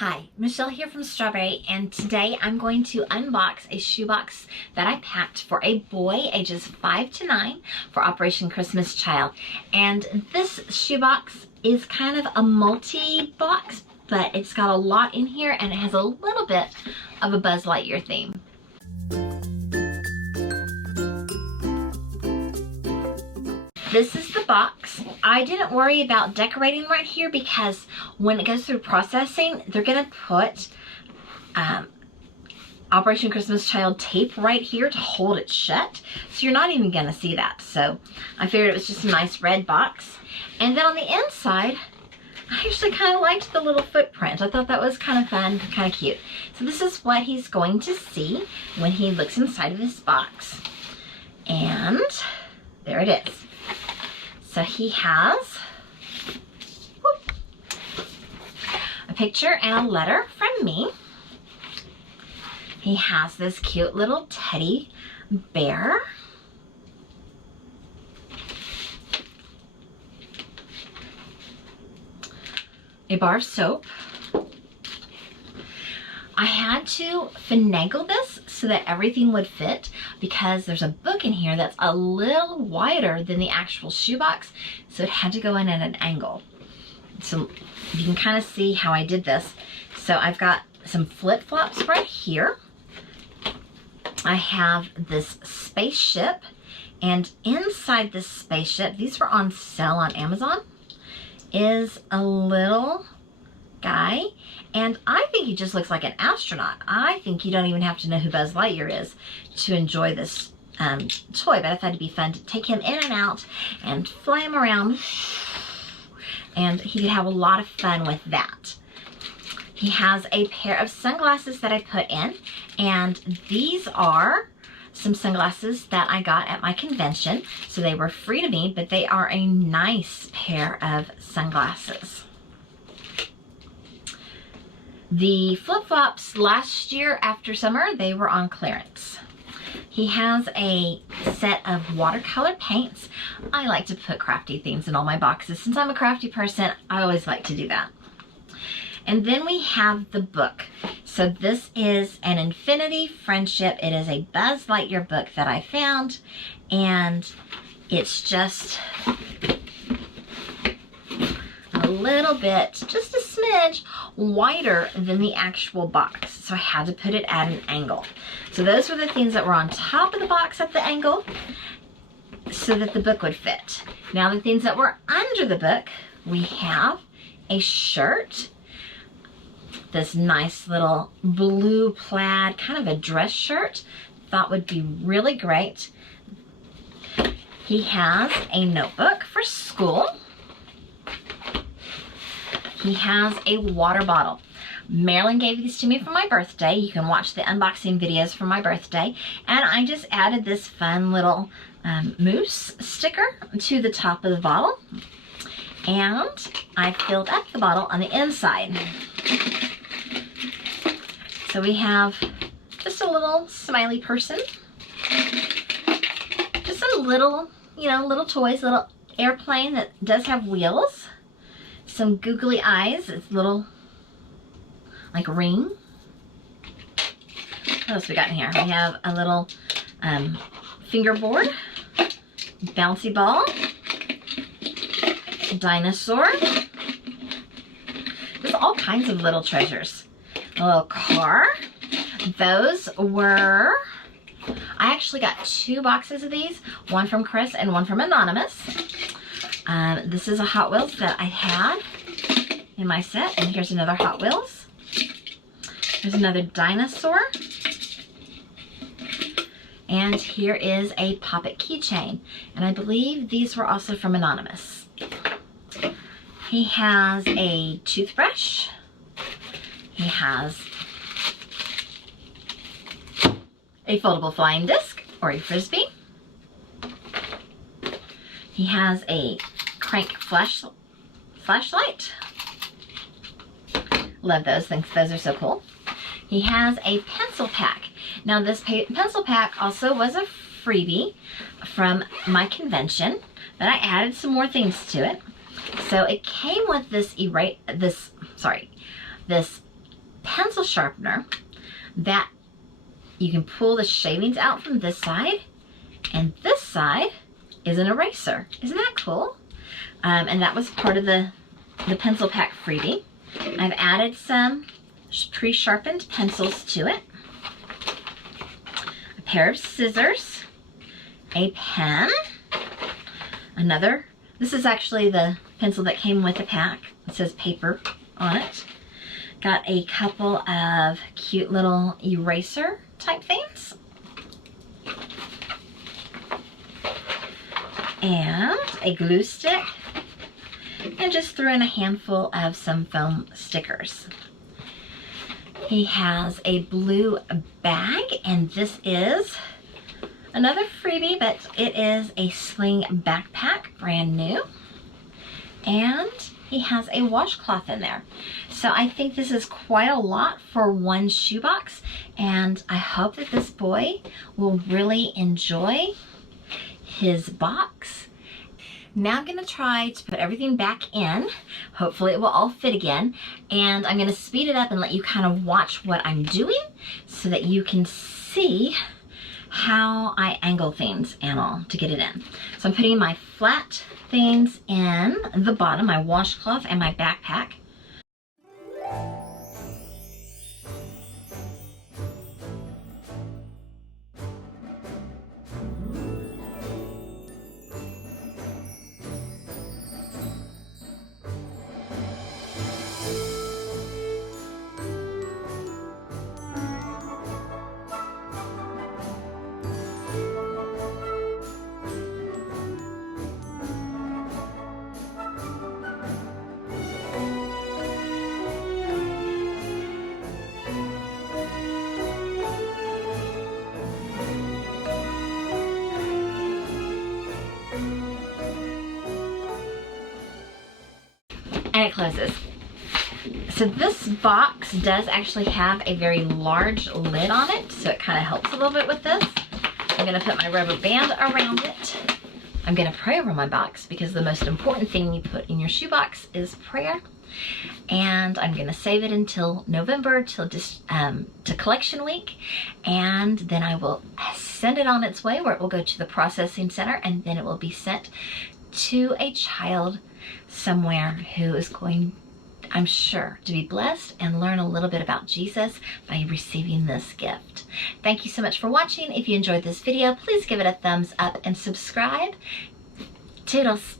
Hi, Michelle here from Strawberry, and today I'm going to unbox a shoebox that I packed for a boy ages 5 to 9 for Operation Christmas Child. And this shoebox is kind of a multi-box, but it's got a lot in here and it has a little bit of a Buzz Lightyear theme. This is the box. I didn't worry about decorating right here because when it goes through processing, they're gonna put Operation Christmas Child tape right here to hold it shut. So you're not even gonna see that. So I figured it was just a nice red box. And then on the inside, I actually kind of liked the little footprint. I thought that was kind of fun, kind of cute. So this is what he's going to see when he looks inside of this box. And there it is. So he has a picture and a letter from me. He has this cute little teddy bear. A bar of soap. I had to finagle this so that everything would fit because there's a book in here that's a little wider than the actual shoebox, so it had to go in at an angle. So you can kind of see how I did this. So I've got some flip-flops right here. I have this spaceship, and inside this spaceship, these were on sale on Amazon, is a little guy, and I think he just looks like an astronaut. I think you don't even have to know who Buzz Lightyear is to enjoy this toy, but I thought it'd be fun to take him in and out and fly him around, and he could have a lot of fun with that. He has a pair of sunglasses that I put in, and these are some sunglasses that I got at my convention, so they were free to me, but they are a nice pair of sunglasses. The flip-flops last year after summer, they were on clearance. He has a set of watercolor paints. I like to put crafty things in all my boxes. Since I'm a crafty person, I always like to do that. And then we have the book. So this is an Infinity Friendship. It is a Buzz Lightyear book that I found, and it's just a little bit, just a smidge wider than the actual box. So I had to put it at an angle. So those were the things that were on top of the box at the angle so that the book would fit. Now the things that were under the book, we have a shirt, this nice little blue plaid, kind of a dress shirt, thought would be really great. He has a notebook for school. He has a water bottle. Marilyn gave these to me for my birthday. You can watch the unboxing videos for my birthday. And I just added this fun little moose sticker to the top of the bottle. And I filled up the bottle on the inside. So we have just a little smiley person. Just some little, little toys, little airplane that does have wheels. Some googly eyes, it's little, like ring. What else we got in here? We have a little fingerboard, bouncy ball, dinosaur. There's all kinds of little treasures. A little car. Those were, I actually got 2 boxes of these, one from Chris and one from Anonymous. This is a Hot Wheels that I had in my set, and here's another Hot Wheels. There's another dinosaur. And here is a Pop-It keychain, and I believe these were also from Anonymous. He has a toothbrush. He has a foldable flying disc or a frisbee. He has a crank flashlight. Love those things. Those are so cool. He has a pencil pack. Now this pencil pack also was a freebie from my convention, but I added some more things to it. So it came with this pencil sharpener that you can pull the shavings out from this side, and this side is an eraser. Isn't that cool? And that was part of the pencil pack freebie. I've added some pre-sharpened pencils to it, a pair of scissors, a pen, this is actually the pencil that came with the pack. It says paper on it. Got a couple of cute little eraser type things. And a glue stick. And just threw in a handful of some foam stickers. He has a blue bag, and this is another freebie, but it is a sling backpack, brand new. And he has a washcloth in there. So I think this is quite a lot for one shoebox, and I hope that this boy will really enjoy his box. Now I'm gonna try to put everything back in. Hopefully it will all fit again. And I'm gonna speed it up and let you kind of watch what I'm doing so that you can see how I angle things and all to get it in. So I'm putting my flat things in the bottom, my washcloth and my backpack. And it closes. So this box does actually have a very large lid on it, so it kind of helps a little bit with this. I'm gonna put my rubber band around it. I'm gonna pray over my box because the most important thing you put in your shoebox is prayer. And I'm gonna save it until November, to collection week, and then I will send it on its way where it will go to the processing center, and then it will be sent to a child somewhere who is going, I'm sure, to be blessed and learn a little bit about Jesus by receiving this gift. Thank you so much for watching. If you enjoyed this video, please give it a thumbs up and subscribe. Toodles.